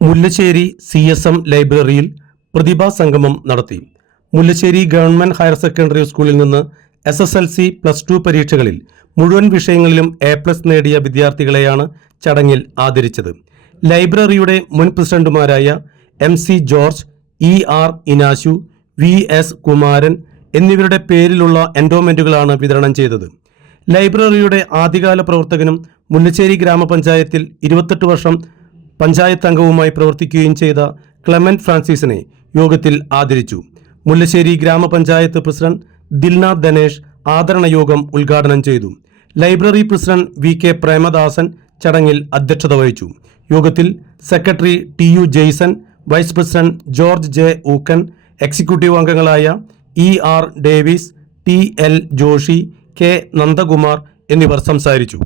Mullassery CSM ലൈബ്രറിയിൽ പ്രതിഭാ സംഗമം നടത്തി. മുല്ലശ്ശേരി ഗവൺമെന്റ് ഹയർ സെക്കൻഡറി സ്കൂളിൽ നിന്ന് SSLC +2 പരീക്ഷകളിൽ മുഴുവൻ വിഷയങ്ങളിലും A+ നേടിയ വിദ്യാർത്ഥികളെയാണ് ചടങ്ങിൽ ആദരിച്ചത്. ലൈബ്രറിയുടെ മുൻ പ്രസിഡന്റുമാരായ MC George, ER Inashu, VS Kumaran എന്നിവരുടെ പേരിലുള്ള എൻഡോമെന്റുകളാണ് വിതരണം ചെയ്തത്. ലൈബ്രറിയുടെ ആദ്യകാല പ്രവർത്തകനും മുല്ലശ്ശേരി ഗ്രാമപഞ്ചായത്തിൽ 28 വർഷം പഞ്ചായത്ത് അംഗവുമായി പ്രവർത്തിക്കുകയും ചെയ്ത ക്ലെമന്റ് ഫ്രാൻസിസിനെ യോഗത്തിൽ ആദരിച്ചു. മുല്ലശ്ശേരി ഗ്രാമപഞ്ചായത്ത് പ്രസിഡന്റ് ദിൽനാഥ് ധനേഷ് ആദരണ യോഗം ഉദ്ഘാടനം ചെയ്തു. ലൈബ്രറി പ്രസിഡന്റ് VK പ്രേമദാസൻ ചടങ്ങിൽ അധ്യക്ഷത വഹിച്ചു. യോഗത്തിൽ secretary TU Jaison, vice president George J Ookkan, executive അംഗങ്ങളായ ER Davis, TL Joshi, K Nandakumar എന്നിവർ സംസാരിച്ചു.